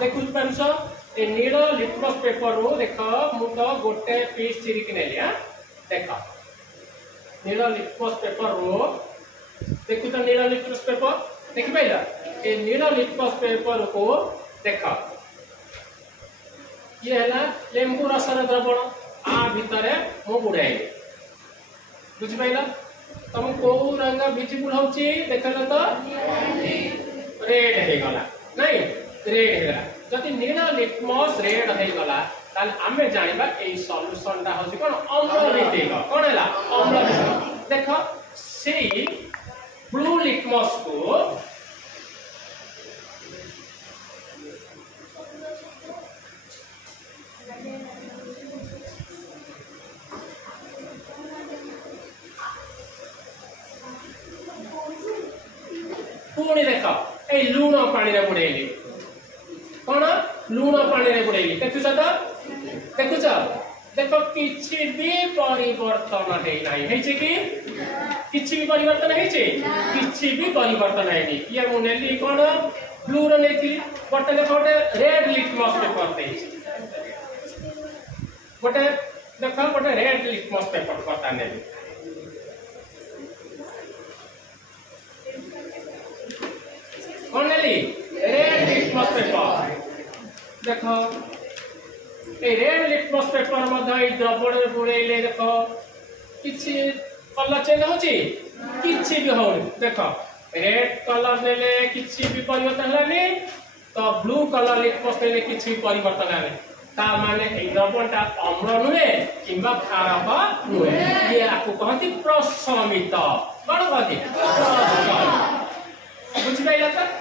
देखु पारुछ ए नील litmus paper रो देख मु तो गोटे पीस चिरी कि नेली हां देख नील लिटमस पेपर रो देखु तो नील लिटमस पेपर देखि पाइला ए नील लिटमस पेपर को देख ये है लेंबू रसर द्रवण आ भितरे मु बुड़ाई बुझि पाइला तुम को रंग विजिबल होची देखल तो रेड हे गला नहीं रेड हे गला जति नील लिटमस रेड हे गला ताल आमे जानिबा ए सॉल्यूशन ता होची कोन अम्ल रीतिक कोन हैला अम्ल रीतिक देखो से ब्लू लिटमस को पुणी देख ए लूण पानी रे बुड़ेली कोन लूण पानी रे बुड़ेली देखुछ तो देखुछ देखो किछि भी परिवर्तन हे नाही हेछि कि किछि भी परिवर्तन हेछि किछि भी परिवर्तन हेनि ये मु नेली कोन ब्लू रो नेथि गोटे देखो गोटे रेड लिटमस पेपर देछि गोटे देखो गोटे रेड लिटमस पेपर करता नेली कौन नेली रेड लिटमस पेपर देखो ए रेड लिटमस पेपर मध्ये द्रवण में बुड़ेले देखो किछि कलर चेंज होची किछि भी होनी देखो रेड कलर नेले किछि भी परिवर्तन हलानी तो ब्लू कलर लिटमस नेले किछि परिवर्तन हलानी ता माने ए द्रवणटा अम्ल नुहे किंबा खारा नुहे ये आपको कहती प्रशमित बड़ कहती बुझि पाइला त